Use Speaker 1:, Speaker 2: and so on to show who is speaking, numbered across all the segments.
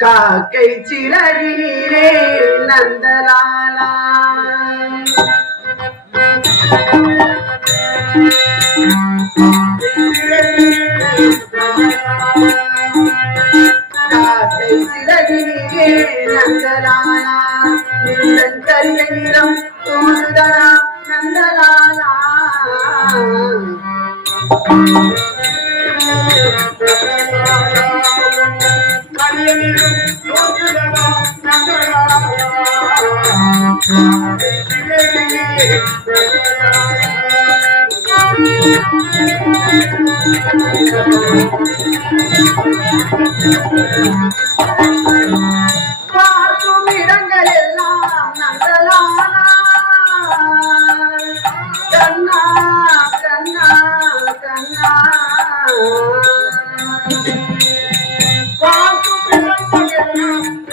Speaker 1: காக்கை சிறகிலே நந்தலாலா காக்கை சிறகிலே நந்தலாலா. நின்றன் கரிய நிறம் உமதுதரா நந்தலாலா பார்க்கும்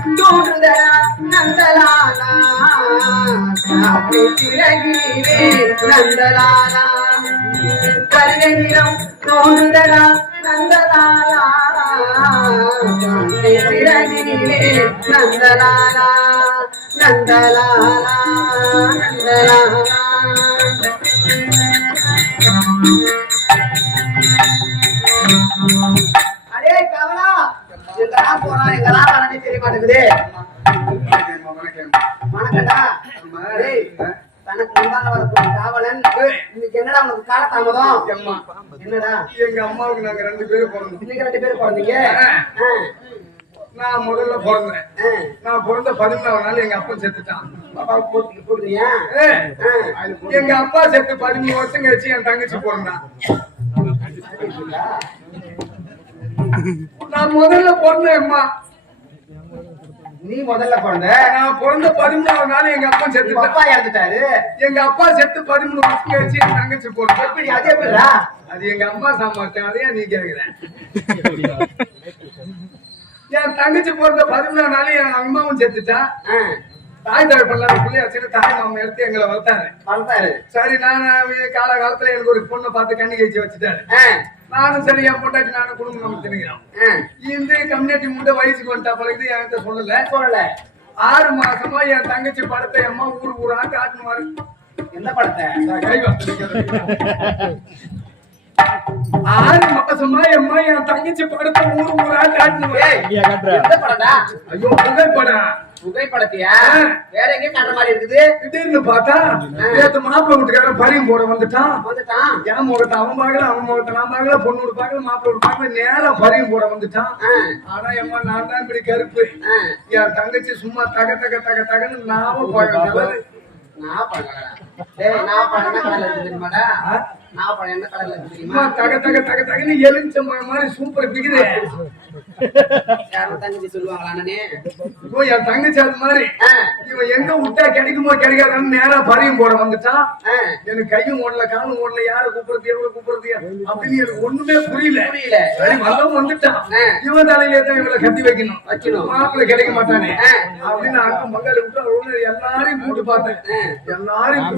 Speaker 1: இன்பம் தோன்றுதடா நந்தலாலா காப்பி சிறகிலே நந்தலாலா கருகை நிறம் தோன்றுதடா நந்தலாலா காப்பி சிறகிலே நந்தலாலா நந்தலாலா நந்தலாலா அடே கவலா போறான் எங்கடா வரானே தெரிய மாட்டேங்குது வணக்கம்டா. தனக்கு முன்னால வரக்கூடிய காவலன் இன்னைக்கு என்னடா உனக்கு கால தாமதம் என்னடா?
Speaker 2: எங்க அம்மாவுக்கு நாங்க ரெண்டு பேரும் பிறந்தோம்.
Speaker 1: இன்னைக்கு ரெண்டு பேரும் பிறந்தீங்க?
Speaker 2: நான் முதல்ல பிறந்தேன். நான் பிறந்த பதிமூணாவது நாள் எங்க அப்பா செத்துட்டான். எங்க அப்பா செத்து பதிமூணு வருஷம் கழிச்சு என் தங்கச்சி பிறந்தான். நான் முதல்ல பிறந்தேன் அம்மா.
Speaker 1: நீ முதல்ல பிறந்த?
Speaker 2: நான் பிறந்த பதிமூணாவது நாள் எங்க அப்பா செத்துட்டான்
Speaker 1: அப்பா இறந்துட்டாரு.
Speaker 2: எங்க அப்பா செத்து பதிமூணு வருஷம் கழிச்சு என் தங்கச்சி பிறந்தான்
Speaker 1: எப்படி? அது எப்படிடா?
Speaker 2: அது எங்க அம்மா சாமர்த்தியம் அதையே நீ கேக்குற என் தங்கச்சி பிறந்த பதிமூணாவது நாள் என் அம்மாவும் செத்துட்டா.
Speaker 1: ஆ,
Speaker 2: தாய் தகப்பெல்லாம் புள்ளி வச்சுட்டு தாய் மாமன் எடுத்து எங்களை வளர்த்தாரு.
Speaker 1: வளர்த்தாரு.
Speaker 2: சரி நான் கால காலத்துல எனக்கு ஒரு பொண்ணை பார்த்து கண்ணி கழிச்சு வச்சுட்டாரு. நானும் சரி என் பொண்டாட்டி நானும் குடும்பம் நம்ம திணிக்கிறோம் இந்த கம்யூனிட்டி முட்டை வயசுக்கு வந்துட்டா பழகுது என்கிட்ட சொல்லல.
Speaker 1: சொல்லல.
Speaker 2: ஆறு மாசமா என் தங்கச்சி படத்தை அம்மா ஊர் ஊரா காட்டுமாரு
Speaker 1: எந்த படத்தை?
Speaker 2: நான் கை வச்சிருக்கிறேன். ஆறு மாசமா எம்மா என் தங்கச்சி படத்தை ஊர் ஊரா
Speaker 1: படம்டா?
Speaker 2: ஐயோ புகைப்படம்
Speaker 1: புகைப்படத்தையா. வேற எங்கேயும் காட்டுற மாதிரி இருக்குது.
Speaker 2: திடீர்னு பார்த்தா நேத்து மாப்பிள்ளை வீட்டுக்காரன் பரியும் போட வந்துட்டான்.
Speaker 1: வந்துட்டான்.
Speaker 2: என் முகத்தை அவன் பார்க்கல அவன் முகத்தை நான் பார்க்கல பொண்ணு பார்க்கல மாப்பிள்ளை வீடு பார்க்கல நேரா பரியும் போட வந்துட்டான். ஆனா எம்மா நான் தான் இப்படி கருப்பு. என் தங்கச்சி சும்மா தக தக தக தகன்னு நாமும் போய்
Speaker 1: நான் டேய் நான்
Speaker 2: தக தக தக தகன்னு எலுமிச்சம்பழம் மாதிரி சூப்பர் பிக்குது.
Speaker 1: தங்கச்சி சொல்லுவாங்களா
Speaker 2: என் தங்கச்சி அது மாதிரி. இவன் எங்க விட்டா கிடைக்குமோ கிடைக்காதான்னு நேரா பரியும் போட வந்துட்டான். எனக்கு கையும் ஓடல காலும் ஓடல யார கூப்பிடுறது எவ்வளவு கூப்பிடுறது அப்படின்னு எனக்கு ஒண்ணுமே புரியல.
Speaker 1: புரியல.
Speaker 2: சரி வந்தவன் வந்துட்டான். இவன் தலையிலே தான் இவளை கட்டி வைக்கணும்.
Speaker 1: வைக்கணும்.
Speaker 2: மாப்பிள்ளை கிடைக்க மாட்டானே. அப்படின்னு அங்க மங்காளி விட்டு அவனு எல்லாரையும் கூட்டு பார்த்தேன். எல்லாரையும்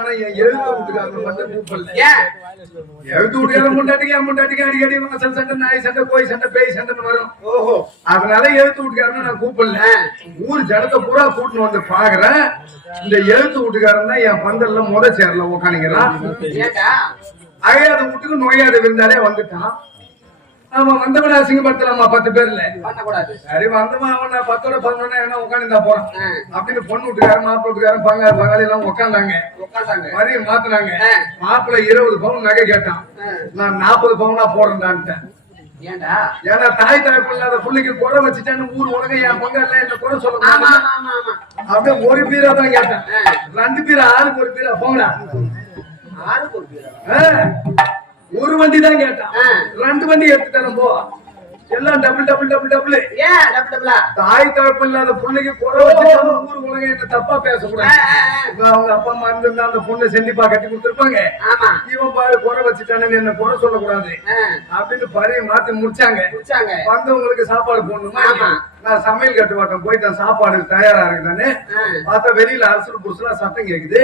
Speaker 2: ஆனா என் எழுத்து வீட்டுக்காரங்க மட்டும் கூப்பிடல.
Speaker 1: ஏன்?
Speaker 2: எழுத்து வீட்டுக்காரன் முண்டாட்டிக்கு முண்டாட்டிக்கு அடிக்கடி வாசல் சண்டை நாய் சண்டை கோய் சண்டை பேய் சண்டைன்னு வரும்.
Speaker 1: ஓஹோ.
Speaker 2: அதனால எழுத்து வீட்டுக்காரன் நான் கூப்பிடல. ஊர் ஜனத்தை பூரா கூட்டின்னு வந்து பாக்குறேன் இந்த எழுத்து வீட்டுக்காரன் தான் என் பந்தல்ல முத சேர்ல உக்காணிக்கிறான் அகையாத வீட்டுக்கு நோயாத விருந்தாலே வந்துட்டான். அவன் வந்தவன அசிங்கப்படுத்தலாமா பத்து பேர்ல.
Speaker 1: பண்ணக்கூடாது.
Speaker 2: சரி வந்தவன் அவன பத்தோட பதினொன்னு என்ன உட்காந்து போறான். அப்படின்னு பொண்ணு வீட்டுக்காரன் மாப்பிள்ளை வீட்டுக்காரன் பங்காளி பங்காளி எல்லாம் உட்காந்தாங்க
Speaker 1: உட்காந்தாங்க
Speaker 2: மாதிரி மாத்துனாங்க. மாப்பிள்ளை இருபது பவுன் நகை கேட்டான். நான் நாற்பது பவுனா போடுறேன்டான்ட்டேன்.
Speaker 1: ஏன்டா
Speaker 2: ஏன்னா தாய் தாய்ப்பு இல்லாத பிள்ளைக்கு குறை வச்சுட்டேன்னு ஊர் உலகம் என் பங்காளில என்ன குறை
Speaker 1: ஆமா
Speaker 2: சொல்ல
Speaker 1: ஆமா ஆமா ஆமா
Speaker 2: அப்படியே ஒரு பீரா தான் கேட்டேன். ரெண்டு பீரா ஆளுக்கு ஒரு பீரா போங்கடா.
Speaker 1: ஆளுக்கு ஒரு பேரா?
Speaker 2: ஒரு வண்டி தான் கேட்டான். ரெண்டு வண்டி எடுத்துட்டாலும் போ. எல்லாம் டபுள் டபுள் டபுள் டபுள்
Speaker 1: ஏன் டப்புலா
Speaker 2: தாய் தகப்பு இல்லாத பிள்ளைக்கு குறை வச்சுட்டாலும் ஊர் உலகம் என்ன தப்பா பேசக்கூடாது. அவங்க அப்பா அம்மா இருந்திருந்தா அந்த பொண்ணை செண்டிப்பா கட்டி கொடுத்துருப்பாங்க.
Speaker 1: ஆமா.
Speaker 2: இவன் பாரு குறை வச்சுட்டானு என்ன குறை சொல்லக்கூடாது. அப்படின்னு பறைய மாத்தி முடிச்சாங்க. வந்தவங்களுக்கு சாப்பாடு போடணுமா. நான் சமையல் கட்டு மாட்டேன் போயிட்டேன் சாப்பாடு தயாரா இருக்குதானே. பார்த்தா வெளியில அரசு புருஷலா சத்தம் கேக்குது.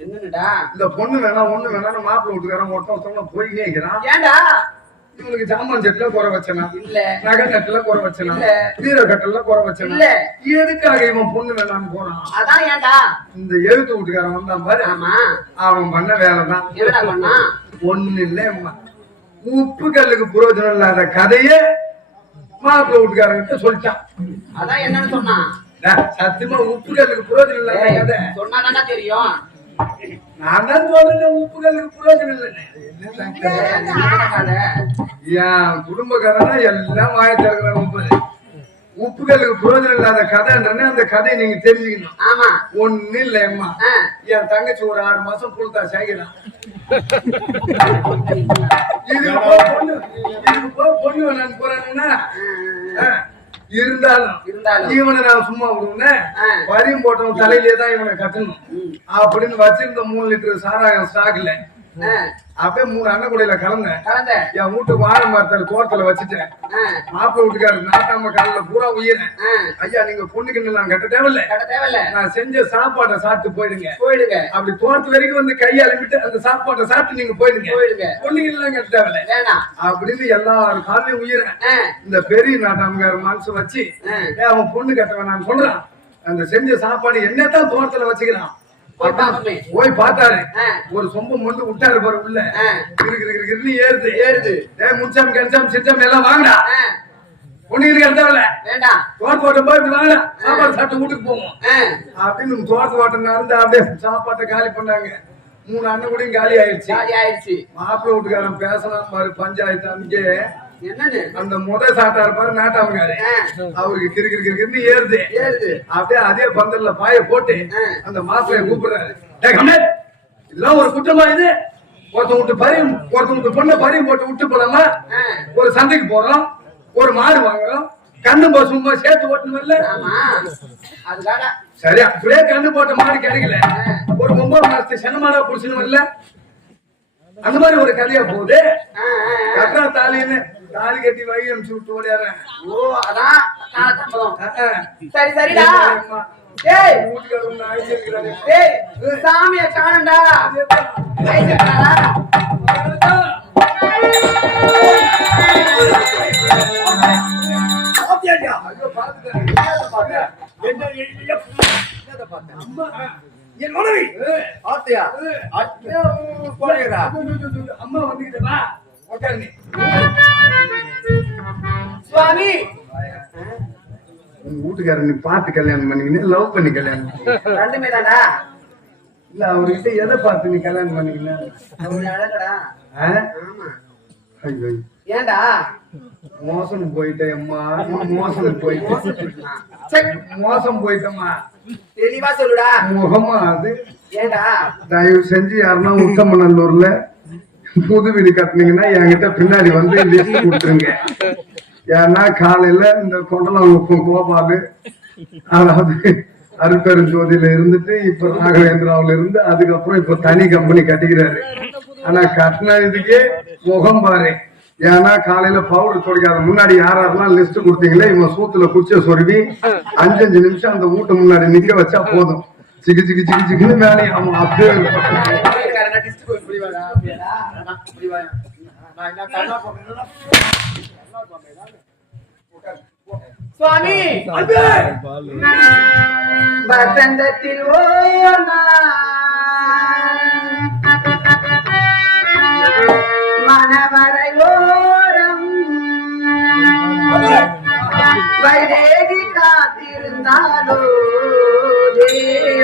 Speaker 1: என்னடா
Speaker 2: இந்த பொண்ணு வேணாம் ஒண்ணு வேணாம் மாப்பிள்ளை வீட்டுக்காரன் ஒருத்தன் ஒருத்தவங்க போய்கிட்டே இருக்கிறான்.
Speaker 1: ஏன்டா?
Speaker 2: இவனுக்கு ஜாமான் செட்டுல குறை வச்சனா?
Speaker 1: இல்ல.
Speaker 2: நகை நட்டுல குறை வச்சனா?
Speaker 1: இல்ல.
Speaker 2: வீர கட்டல குறை வச்சனா?
Speaker 1: இல்ல.
Speaker 2: எதுக்காக இவன் பொண்ணு வேணாம்னு போறான்?
Speaker 1: அதான் ஏன்டா?
Speaker 2: இந்த எழுத்து வீட்டுக்காரன் வந்தான் பாரு.
Speaker 1: ஆமா.
Speaker 2: அவன் பண்ண வேலைதான்.
Speaker 1: என்னடா பண்ணா?
Speaker 2: ஒண்ணு இல்ல. உப்பு கல்லுக்கு புரோஜனம் இல்லாத கதைய மாப்பிள்ளை வீட்டுக்காரங்கிட்ட சொல்லிட்டான்.
Speaker 1: அதான் என்னன்னு சொன்னான்.
Speaker 2: சத்தியமா உப்பு கல்லுக்கு புரோஜனம் இல்லாத கதை.
Speaker 1: சொன்னாதான்டா தெரியும்.
Speaker 2: நான் தான் சொல்றேன் உப்பு கல்லுக்கு புரோஜனம் இல்லைன்னு.
Speaker 1: கதை?
Speaker 2: என் குடும்பக்காரனா எல்லாம் வாய முப்பது உப்பு. கல்லுக்கு புரோஜனம் இல்லாத கதைன்றனே அந்த கதையை நீங்க தெரிஞ்சுக்கணும்.
Speaker 1: ஆமா.
Speaker 2: ஒண்ணு இல்ல அம்மா. என் தங்கச்சி ஒரு ஆறு மாசம் புழுத்தா சேகிறான் இதுக்கு போய் பொண்ணு இதுக்கு போய் பொண்ணு வேணான்னு போறானுன்னா இருந்தாலும்
Speaker 1: இருந்தாலும்.
Speaker 2: இவனை நான் சும்மா விடுவேன்
Speaker 1: ஆ.
Speaker 2: வரியும் போட்டவன் தலையிலே தான் இவனை கட்டணும் அப்படின்னு வச்சிருந்த மூணு லிட்டர் சாராயம் ஸ்டாக்ல
Speaker 1: ஆ,
Speaker 2: அப்படியே மூணு அன்னக்குடையில கலந்தேன்.
Speaker 1: கலந்த?
Speaker 2: என் வீட்டு வாழை மரத்தில் தோட்டத்துல வச்சுட்டேன். மாப்பிள்ளை வீட்டுக்காரர் நாட்டாம காலில் பூரா உயிரேன். ஐயா நீங்க பொண்ணுக்கு நான் கட்ட தேவையில்ல.
Speaker 1: தேவையில்ல.
Speaker 2: நான் செஞ்ச சாப்பாட்டை சாப்பிட்டு போயிடுங்க.
Speaker 1: போயிடுங்க.
Speaker 2: அப்படி தோட்டத்து வரைக்கும் வந்து கையை அலம்பிட்டு அந்த சாப்பாட்டை சாப்பிட்டு நீங்க போயிடுங்க.
Speaker 1: போயிடுங்க.
Speaker 2: பொண்ணுக்கு எல்லாம் கட்ட தேவையில்ல. அப்படின்னு எல்லாரும் காலையும் உயிரேன். இந்த பெரிய நாட்டாமக்கார மனசு வச்சு அவன் பொண்ணு கட்ட வேணாம்னு சொல்றான். அந்த செஞ்ச சாப்பாடு என்னத்தான் தோட்டத்துல வச்சுக்கிறான்.
Speaker 1: போய்
Speaker 2: பார்த்தாரு. ஒரு சொம்ப மொண்டு விட்டாரு பாரு உள்ள. கிறுன்னு ஏறுது.
Speaker 1: ஏறுது.
Speaker 2: ஏய் முச்சாம் கஞ்சாம் சிச்சாம் எல்லாம் வாங்கடா. பொண்ணுங்களுக்கு எடுத்தாவில்ல
Speaker 1: வேண்டாம்.
Speaker 2: தோட்ட ஓட்டம் போய் இப்படி வாங்கடா. சாப்பாடு சாப்பிட்டு வீட்டுக்கு போவோம்.
Speaker 1: ஆ,
Speaker 2: அப்படின்னு தோட்ட ஓட்டம் நடந்து அப்படியே சாப்பாட்டை காலி பண்ணாங்க. மூணு அண்ணன் கூடயும் காலி ஆயிடுச்சு.
Speaker 1: ஆயிடுச்சு.
Speaker 2: மாப்பிள்ளை வீட்டுக்காரன் பேசலாம் பாரு பஞ்சாயத்து அங்கே. அந்த முத சாட்டா இருப்பாரு நாட்டாமக்காரு.
Speaker 1: ஆ,
Speaker 2: அவருக்கு கிறு கிறு கிறுன்னு ஏறுது.
Speaker 1: ஏறுது.
Speaker 2: அப்படியே அதே பந்தல்ல பாய போட்டு. அந்த மாப்பிளைய கூப்பிடுறாரு. இதெல்லாம் ஒரு குற்றமா இது? ஒருத்தன் விட்டு பரியும் ஒருத்தன் விட்டு பொண்ணை பரியும் போட்டு விட்டு போலாமா? ஒரு சந்தைக்கு போறோம் ஒரு மாடு வாங்குறோம் கண்ணு பசுமா சேர்த்து ஓட்டணும்ல
Speaker 1: ஆமா. அதுக்காக.
Speaker 2: சரி அப்படியே கண்ணு போட்ட மாடு கிடைக்கல. ஒரு ஒன்பது மாசத்து சென்ன மாடா புடிச்சுன்னு வரல. அந்த மாதிரி ஒரு கதையா போகுது. கட்டா தாலின்னு தாலி கட்டி வை அனுப்பிச்சு விட்டு ஓடியாரேன்
Speaker 1: ஓ அதான். சரி சரிடா.
Speaker 2: அம்மா,
Speaker 1: டேய்
Speaker 2: வீட்டுக்காரர் ஒண்ணு அழைச்சிருக்கிறாரு.
Speaker 1: டேய் சாமிய.
Speaker 2: என்னத்த பார்த்தேன்? அம்மா,
Speaker 3: என் மனைவி.
Speaker 2: ஏய்,
Speaker 3: ஆத்தையா?
Speaker 2: ஏய். அம்மா வந்துக்கிட்ட வா உட்காரு நீ
Speaker 1: சுவாமி
Speaker 2: உங்க வீட்டுக்காரர் நீ பார்த்து கல்யாணம் பண்ணிக்கினே லவ் பண்ணி கல்யாணம்
Speaker 1: ரெண்டுமே தான்டா
Speaker 2: இல்ல அவர்கிட்ட எதை பார்த்து நீ கல்யாணம் பண்ணிக்கின
Speaker 1: அவரு அழகடா.
Speaker 2: ஐயோ.
Speaker 1: ஏன்டா?
Speaker 2: மோசம் போயிட்டேன் அம்மா. மோசம் போயிட்டேன். மோசம் போயிட்டம்மா.
Speaker 1: தெளிவா சொல்லுடா.
Speaker 2: முகமா அது.
Speaker 1: ஏன்டா?
Speaker 2: தயவு செஞ்சு யாருன்னா உத்தமநல்லூர்ல புது வீடு கட்டினீங்கன்னா என்கிட்ட பின்னாடி வந்து லிஸ்ட் கொடுத்துருங்க. ஏன்னா காலையில இந்த கொண்டலம் கோபாலு அதாவது அருப்பெருஞ்சோதியில இருந்துட்டு இப்ப ராகவேந்திராவில இருந்து அதுக்கப்புறம் இப்ப தனி கம்பெனி கட்டிக்கிறாரு. ஆனா கட்டின இதுக்கே முகம் பாரு. ஏன்னா காலையில பவுடர் தொடிக்காத முன்னாடி யார் யாரெல்லாம் லிஸ்ட் கொடுத்தீங்களே இவன் சூத்துல குச்சிய சொருவி அஞ்சு அஞ்சு நிமிஷம் அந்த வீட்டு முன்னாடி நிக்க வச்சா போதும். சிக்கு சிக்கு சிக்கு சிக்குன்னு மேலே அவன் அப்படியே
Speaker 1: டிஸ்ட் போய் இப்படி அப்படியாடா இப்படி
Speaker 3: நான் என்ன கண்ணா
Speaker 1: சுவாமி! வசந்தத்தில் மனவரை ஓரம் வைதேகி காத்திருந்தாலோ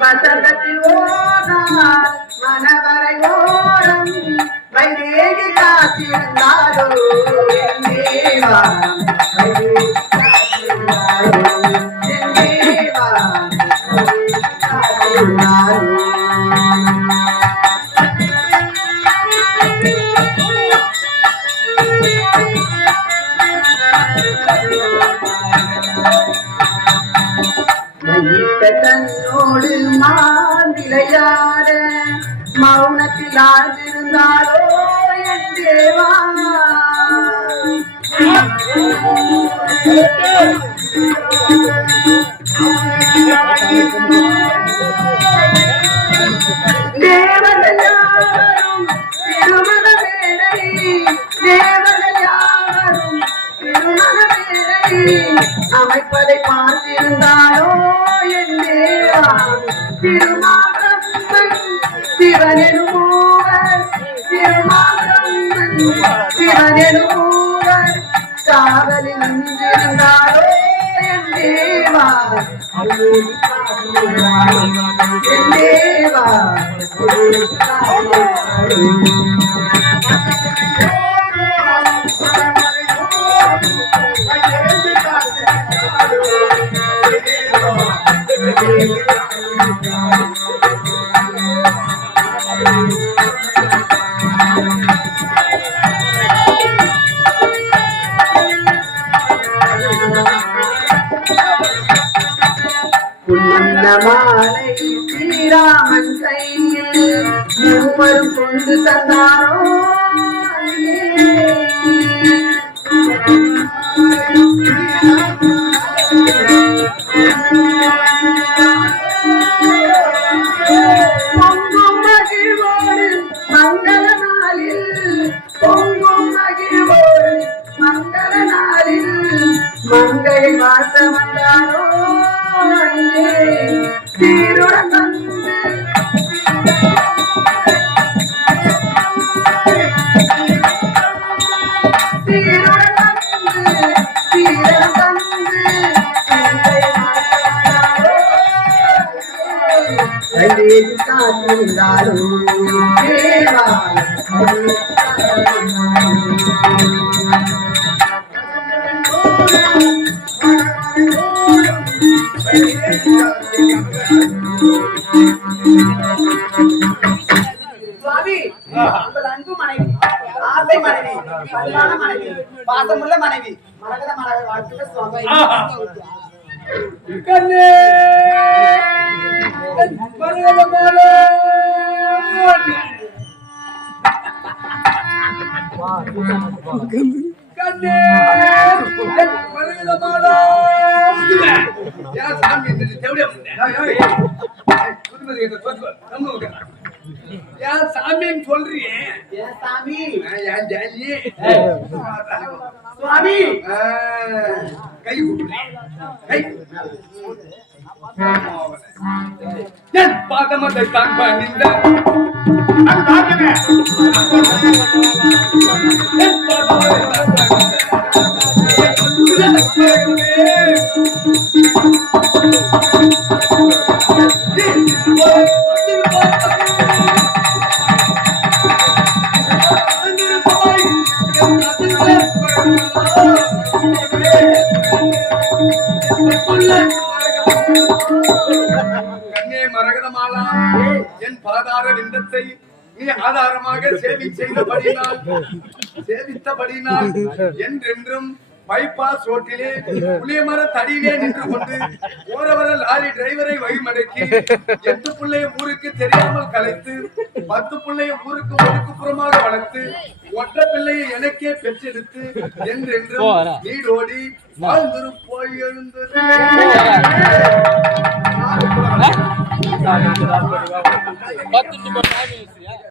Speaker 1: வசந்தத்தில் ஓனார் மனவரை ஓடம் வைரேகி காத்திருந்தார். மாந்திலையாட மௌனத்தில் ஆழ்ந்திருந்தாரோ என் தேவா? சிவனெனும் மூவர் திருமாகம்மன் சிவனெனும் மூவர் காவலில் நின்றிருந்தாலோ என் தேவா என் தேவா மாலை ஸ்ரீராமன் கையில் மூவரும் கொண்டு தந்தாரோ? பாசமுள்ள மனைவி மரகத மனைவி வாழ்த்துக்கள் சுவாமி.
Speaker 3: கண்ணே!
Speaker 2: ஏன் சாமின்னு சொல்றியே
Speaker 1: ஏன் சாமி
Speaker 2: ஏன் ஜாலி
Speaker 1: சுவாமி
Speaker 2: கை கூப்பிடுறேன் கை தான் ஆதாரமாக சேவி செய்தபடினால் சேவித்தபடினால் என்றென்றும் பைபாஸ் ரோட்டிலே புளியமர தடியிலே நின்று கொண்டு ஓரவர லாரி டிரைவரை வழிமடக்கி எட்டு பிள்ளைய ஊருக்கு தெரியாமல் கலைத்து பத்து பிள்ளைய ஊருக்கு ஒடுக்குப்புறமாக வளர்த்து ஒற்ற பிள்ளையை எனக்கே பெற்றெடுத்து என்றென்றும் நீடோடி வாழ்ந்திரு போய் எழுந்தது
Speaker 4: பத்து.